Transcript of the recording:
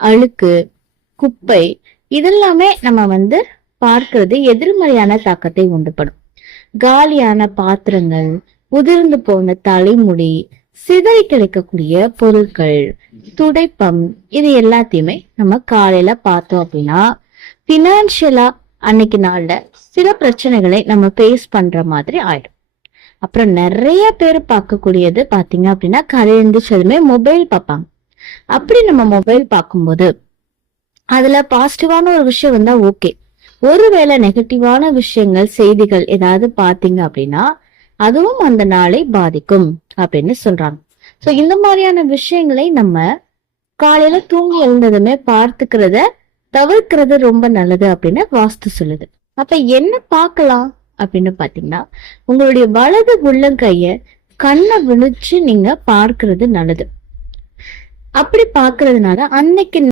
அழுக்கு குப்பை இதெல்லாமே நம்ம வந்து பார்க்கறது எதிர்மறையான தாக்கத்தை உண்டுபடும். காலியான பாத்திரங்கள் உதிர்ந்து போன தலைமுடி சிதறி கிடைக்கக்கூடிய பொருட்கள் துடைப்பம் இது எல்லாத்தையுமே நம்ம காலையில பார்த்தோம் அப்படின்னா பினான்சியலா அன்னைக்கு நாள்ல சில பிரச்சனைகளை நம்ம ஃபேஸ் பண்ற மாதிரி ஆயிடும். அப்புறம் நிறைய பேர் பார்க்கக்கூடியது பாத்தீங்க அப்படின்னா காலையில எழுந்திரிச்சதுமே மொபைல் பார்ப்பாங்க. அப்படி நம்ம மொபைல் பார்க்கும்போது அதுல பாசிட்டிவான ஒரு விஷயம் வந்தா ஓகே ஒருவேளை நெகட்டிவான விஷயங்கள் செய்திகள் ஏதாவது பாத்தீங்க அப்படின்னா அதுவும் அந்த நாளை பாதிக்கும் அப்படின்னு சொல்றாங்க. சோ இந்த மாதிரியான விஷயங்களை நம்ம காலையில தூங்கி எழுந்ததுமே பார்த்துக்கிறத தவிர்க்கிறது ரொம்ப நல்லது அப்படின்னு வாஸ்து சொல்லுது. அப்ப என்ன பார்க்கலாம் அப்படின்னு பாத்தீங்கன்னா உங்களுடைய வலது உள்ளங்கைய கண்ணை விழிச்சு நீங்க பார்க்கறது நல்லது. அப்படி பாக்குறதுனால அன்னைக்கு